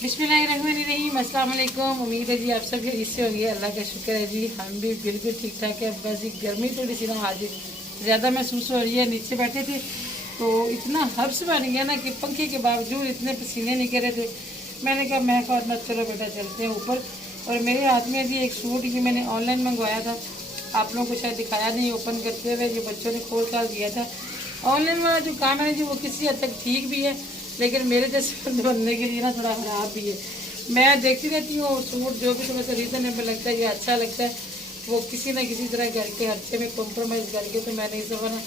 बिस्मिल्लाहिर्रहमानिर्रहीम, अस्सलाम वालेकुम। उम्मीद है जी आप सब इससे होंगे। अल्लाह का शुक्र है जी, हम भी बिल्कुल ठीक ठाक है। बस गर्मी थोड़ी सी ना आज ज़्यादा महसूस हो रही है। नीचे बैठे थे तो इतना हब्स बन गया ना कि पंखे के बावजूद इतने पसीने निकल रहे थे। मैंने कहा मैं फातिमा चलो बेटा चलते हैं ऊपर। और मेरे हाथ में जी एक सूट ये मैंने ऑनलाइन मंगवाया था, आप लोगों को शायद दिखाया नहीं ओपन करते हुए, जो बच्चों ने खोल कर दिया था। ऑनलाइन वाला जो काम है जी वो किसी हद तक ठीक भी है, लेकिन मेरे जैसे बनने के लिए ना थोड़ा ख़राब भी है। मैं देखती रहती हूँ सूट जो भी थोड़ा सा रीज़नेबल लगता है या अच्छा लगता है वो किसी ना किसी तरह घर के खर्चे में कॉम्प्रोमाइज़ करके तो मैंने इस दफ़ा ना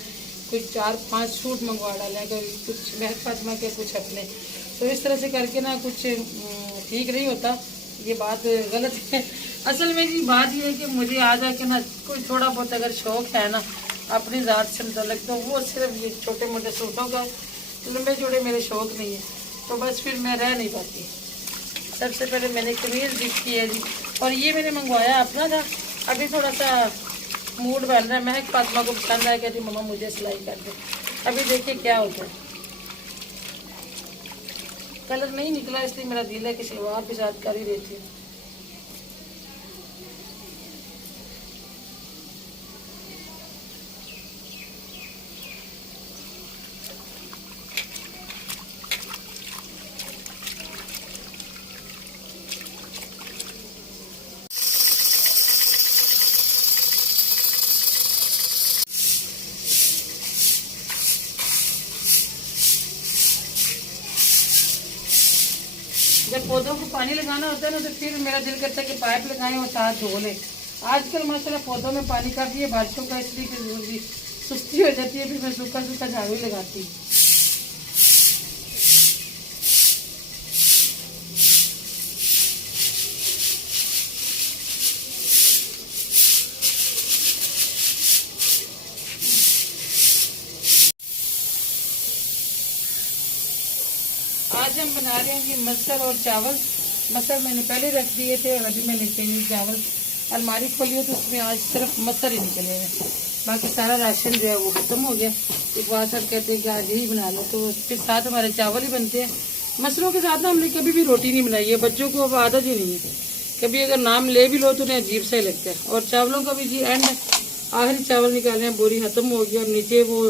कुछ 4-5 सूट मंगवा डाले हैं, कभी कुछ महक फातिमा के कुछ अपने। तो इस तरह से करके ना कुछ ठीक नहीं होता, ये बात गलत है। असल में जी बात ये है कि मुझे आ जाके ना कोई थोड़ा बहुत अगर शौक़ है ना अपनी ज़ात से मुतल्लिक़, तो वो सिर्फ ये छोटे मोटे सूटों का, लंबे चौड़े मेरे शौक़ नहीं है, तो बस फिर मैं रह नहीं पाती। सबसे पहले मैंने कमीज़ गिफ्ट की है जी, और ये मैंने मंगवाया अपना था। अभी थोड़ा सा मूड बन रहा है, महक फातिमा को पसंद आया, कहती मम्मा मुझे सिलाई कर दो। अभी देखिए क्या होता है। कलर नहीं निकला इसलिए मेरा दिल है कि शलवार के साथ कर ही देती हूँ। जब पौधों को पानी लगाना होता है ना तो फिर मेरा दिल करता है कि पाइप लगाएं और साथ धो लें। आजकल माशाल्लाह पौधों में पानी काफ़ी है बारिशों का, इसलिए कि सुस्ती हो जाती है, फिर मैं सूखा सूखा झाड़ू लगाती हूँ। आज हम बना रहे हैं जी मटर और चावल। मटर मैंने पहले रख दिए थे और अभी मैंने चाहिए चावल। अलमारी खोली हो तो उसमें आज सिर्फ मटर ही निकले हैं, बाकी सारा राशन जो है वो खत्म हो गया। एक बार सब कहते हैं कि आज ही बना लो, तो फिर साथ हमारे चावल ही बनते हैं। मसरों के साथ ना हमने कभी भी रोटी नहीं बनाई है, बच्चों को अब आदत ही नहीं है। कभी अगर नाम ले भी लो तो उन्हें अजीब सा ही लगता है। और चावलों का भी जी एंड आखिरी चावल निकाले हैं, बोरी खत्म हो गई और नीचे वो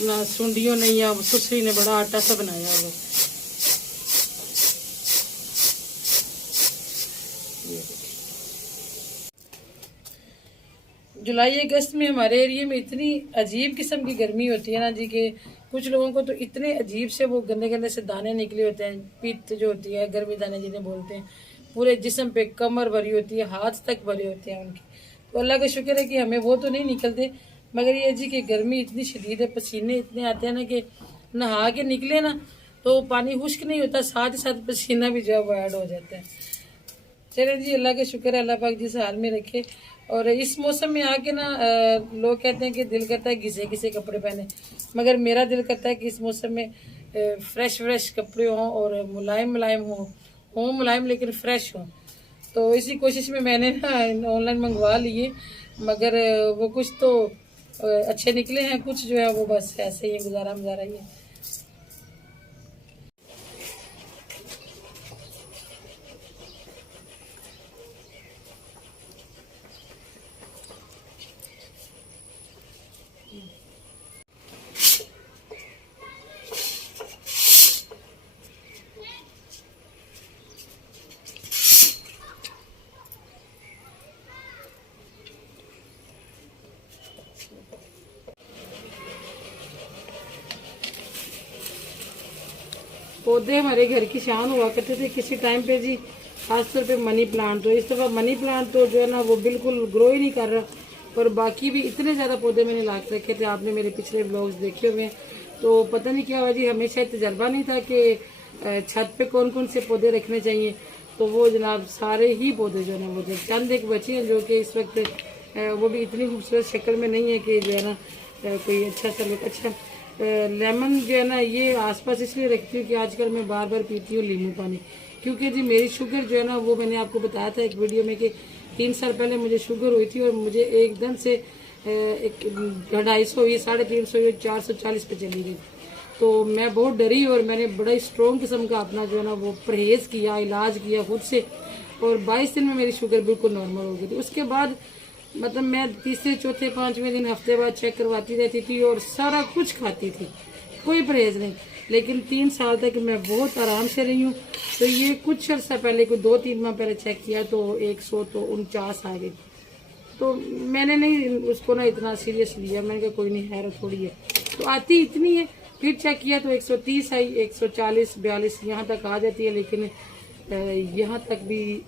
ना सुंडियों ने या सुसरी ने बड़ा आटा सा बनाया हुआ। जुलाई अगस्त में हमारे एरिया में इतनी अजीब किस्म की गर्मी होती है ना जी कि कुछ लोगों को तो इतने अजीब से वो गंदे गंदे से दाने निकले होते हैं, पित्त जो होती है, गर्मी दाने जिन्हें बोलते हैं, पूरे जिस्म पे कमर भरी होती है, हाथ तक भरे होते हैं उनकी। तो अल्लाह का शुक्र है कि हमें वो तो नहीं निकलते, मगर ये जी कि गर्मी इतनी शदीद है, पसीने इतने आते हैं ना कि नहा के निकले ना तो पानी खुश्क नहीं होता, साथ ही साथ पसीना भी जो है वो ऐड हो जाता है। चले जी, अल्लाह का शुक्र है, अल्लाह पाक जिस हाल में रखे। और इस मौसम में आके ना लोग कहते हैं कि दिल करता है घिसे घिसे कपड़े पहने, मगर मेरा दिल करता है कि इस मौसम में फ्रेश फ्रेश कपड़े हों और मुलायम मुलायम हों मुलायम लेकिन फ्रेश हों। तो इसी कोशिश में मैंने ना ऑनलाइन मंगवा लिए, मगर वो कुछ तो अच्छे निकले हैं, कुछ जो है वो बस ऐसे ही गुजारा मुजारा ही है। पौधे हमारे घर की शान हुआ करते थे किसी टाइम पे जी, खासतौर पे मनी प्लांट। तो इस दफ़ा मनी प्लांट तो जो है ना वो बिल्कुल ग्रो ही नहीं कर रहा, और बाकी भी इतने ज़्यादा पौधे मैंने ला के रखे थे, आपने मेरे पिछले ब्लॉग्स देखे हुए हैं। तो पता नहीं क्या हुआ जी, हमेशा तजर्बा नहीं था कि छत पे कौन कौन से पौधे रखने चाहिए। तो वो जनाब सारे ही पौधे जो है ना वो चंद एक बचे हैं जो कि इस वक्त वो भी इतनी खूबसूरत शक्ल में नहीं है कि जो है ना कोई अच्छा सा लुक। अच्छा लेमन जो है ना ये आसपास इसलिए रखती हूँ कि आजकल मैं बार बार पीती हूँ नींबू पानी, क्योंकि जी मेरी शुगर जो है ना वो मैंने आपको बताया था एक वीडियो में कि 3 साल पहले मुझे शुगर हुई थी और मुझे एकदम से एक 250 हुई, 350 हुई, 440 पे चली गई। तो मैं बहुत डरी और मैंने बड़ा स्ट्रॉन्ग किस्म का अपना जो है ना वो परहेज किया, इलाज किया खुद से, और 22 दिन में मेरी शुगर बिल्कुल नॉर्मल हो गई थी। उसके बाद मतलब मैं तीसरे चौथे पांचवें दिन हफ्ते बाद चेक करवाती रहती थी और सारा कुछ खाती थी, कोई परहेज नहीं। लेकिन 3 साल तक मैं बहुत आराम से रही हूँ। तो ये कुछ अर्सा पहले, कोई 2-3 माह पहले चेक किया तो 149 आ गई। तो मैंने नहीं उसको ना इतना सीरियस लिया, मैंने कहा कोई नहीं, हैरत थोड़ी है, तो आती इतनी है। फिर चेक किया तो 130 आई, 140, 42 यहाँ तक आ जाती है, लेकिन यहाँ तक भी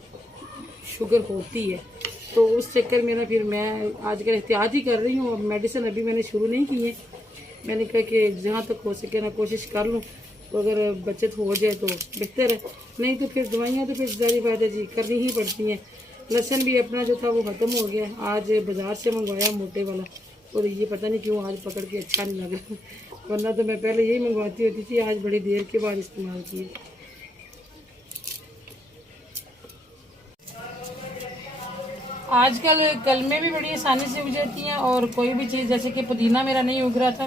शुगर होती है। तो उस चक्कर में ना फिर मैं आजकल एहतियात ही कर रही हूँ। अब मेडिसिन अभी मैंने शुरू नहीं की है, मैंने कहा कि जहाँ तक हो सके ना कोशिश कर लूँ, तो अगर बचत हो जाए तो बेहतर है, नहीं तो फिर दवाइयाँ तो फिर जारी बात है जी, करनी ही पड़ती हैं। लहसुन भी अपना जो था वो ख़त्म हो गया, आज बाज़ार से मंगवाया मोटे वाला, और ये पता नहीं क्यों आज पकड़ के अच्छा नहीं लगा, वरना तो मैं पहले यही मंगवाती होती थी, आज बड़ी देर के बाद इस्तेमाल किए। आजकल कलमें भी बड़ी आसानी से उग जाती हैं, और कोई भी चीज़, जैसे कि पुदीना मेरा नहीं उग रहा था,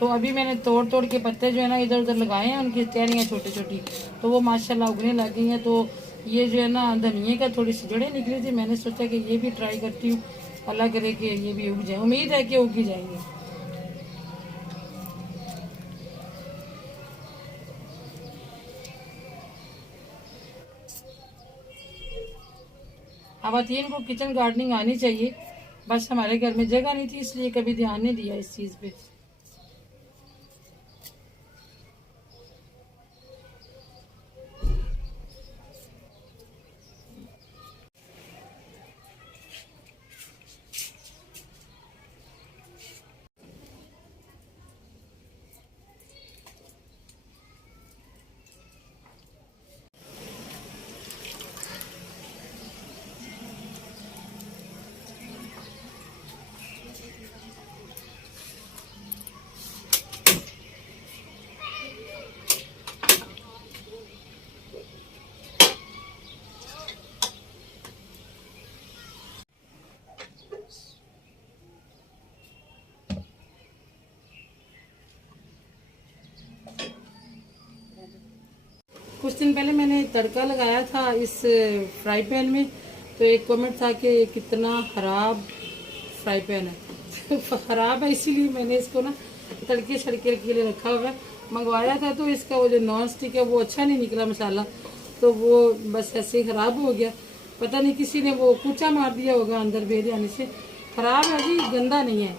तो अभी मैंने तोड़ तोड़ के पत्ते जो है ना इधर उधर लगाए हैं, उनकी टहनियाँ छोटी छोटी, तो वो माशाल्लाह उगने लग गई हैं। तो ये जो है ना धनिए का थोड़ी सी जड़ें निकली थी, मैंने सोचा कि ये भी ट्राई करती हूँ, अल्लाह करे कि ये भी उग जाए, उम्मीद है कि उग ही जाएंगे। खवातीन को किचन गार्डनिंग आनी चाहिए, बस हमारे घर में जगह नहीं थी, इसलिए कभी ध्यान नहीं दिया इस चीज़ पे। कुछ दिन पहले मैंने तड़का लगाया था इस फ्राई पैन में, तो एक कमेंट था कि कितना खराब फ्राई पैन है। तो खराब है इसीलिए मैंने इसको ना तड़के छड़के के लिए रखा हुआ है। मंगवाया था तो इसका वो जो नॉन स्टिक है वो अच्छा नहीं निकला मसाला, तो वो बस ऐसे ही ख़राब हो गया। पता नहीं किसी ने वो कूचा मार दिया होगा अंदर बेर आने से। ख़राब है जी, गंदा नहीं है।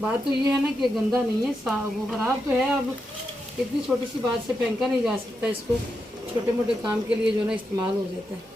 बात तो ये है ना कि गंदा नहीं है, वो ख़राब तो है। अब इतनी छोटी सी बात से फेंका नहीं जा सकता, इसको छोटे मोटे काम के लिए जो ना इस्तेमाल हो जाता है।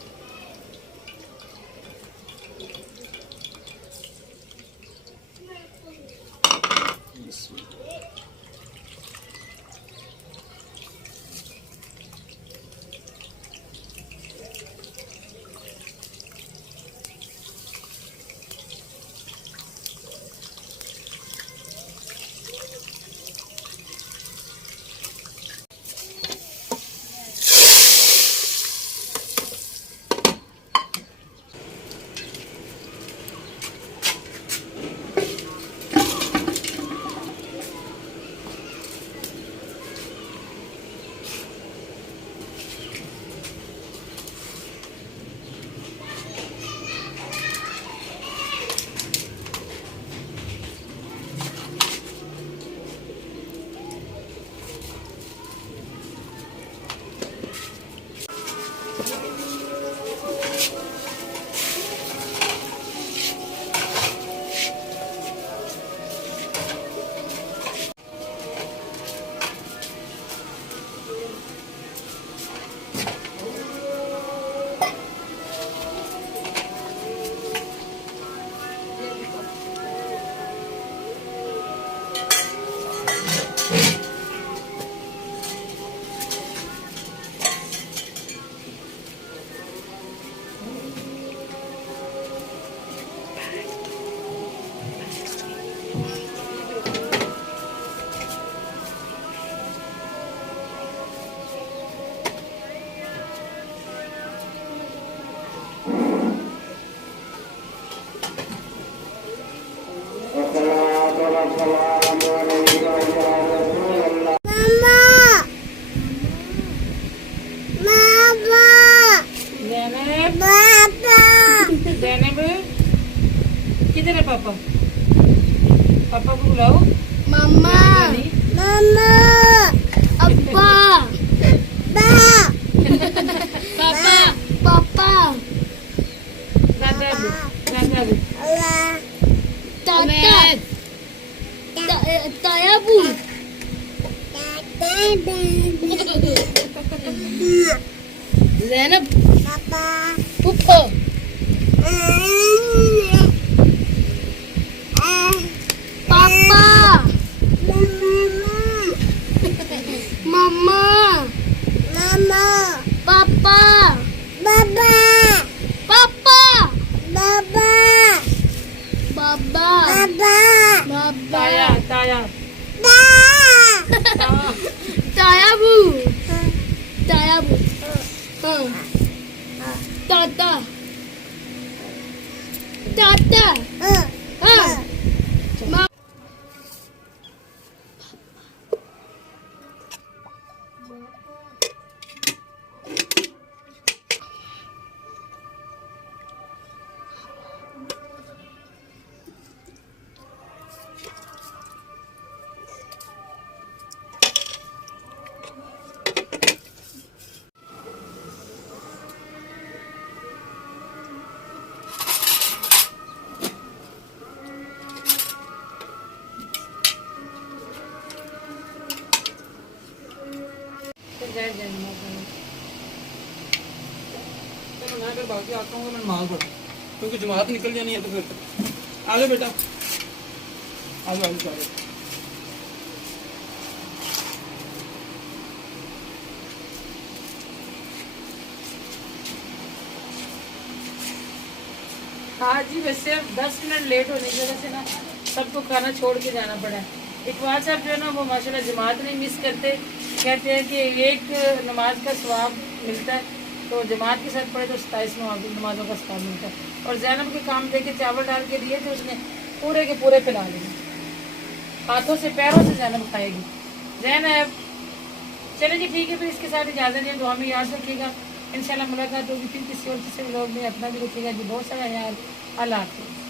पापा को बुलाओ। मम्मा मम्मा अब्बा पापा पापा दादा दादा तायाबू ज़ैनब पुप्पो पापा मम्मा मम्मा पापा बाबा पापा बाबा बाबा बाबा ताया ताया तायाबू तायाबू हाँ ताता ताता हाँ चलो मैं फिर बाकी आता हूँ, मैं नमाज पढ़ूँ क्योंकि जमात निकल जानी है। तो फिर आ जाओ बेटा, आ जाओ सारे। हाँ जी, वैसे अब 10 मिनट लेट होने की वजह से ना सबको खाना छोड़ के जाना पड़ा। इकबाल साहब जो है ना वो माशाल्लाह जमात नहीं मिस करते, कहते हैं कि एक नमाज का सवाब मिलता है तो जमात के साथ पढ़े तो 27 नमाजों का सवाब मिलता है। और ज़ैनब के काम देके चावल डाल के दिए तो उसने पूरे के पूरे पिला लिए, हाथों से पैरों से ज़ैनब खाएगी। ज़ैनब चले जी, ठीक है, फिर इसके साथ इजाज़त है। दुआ में याद रखिएगा, इंशाल्लाह मुलाकात होगी फिर किसी और किसी लोग में। अपना भी रखिएगा जी, बहुत सारा यार। अल्लाह हाफ़िज़।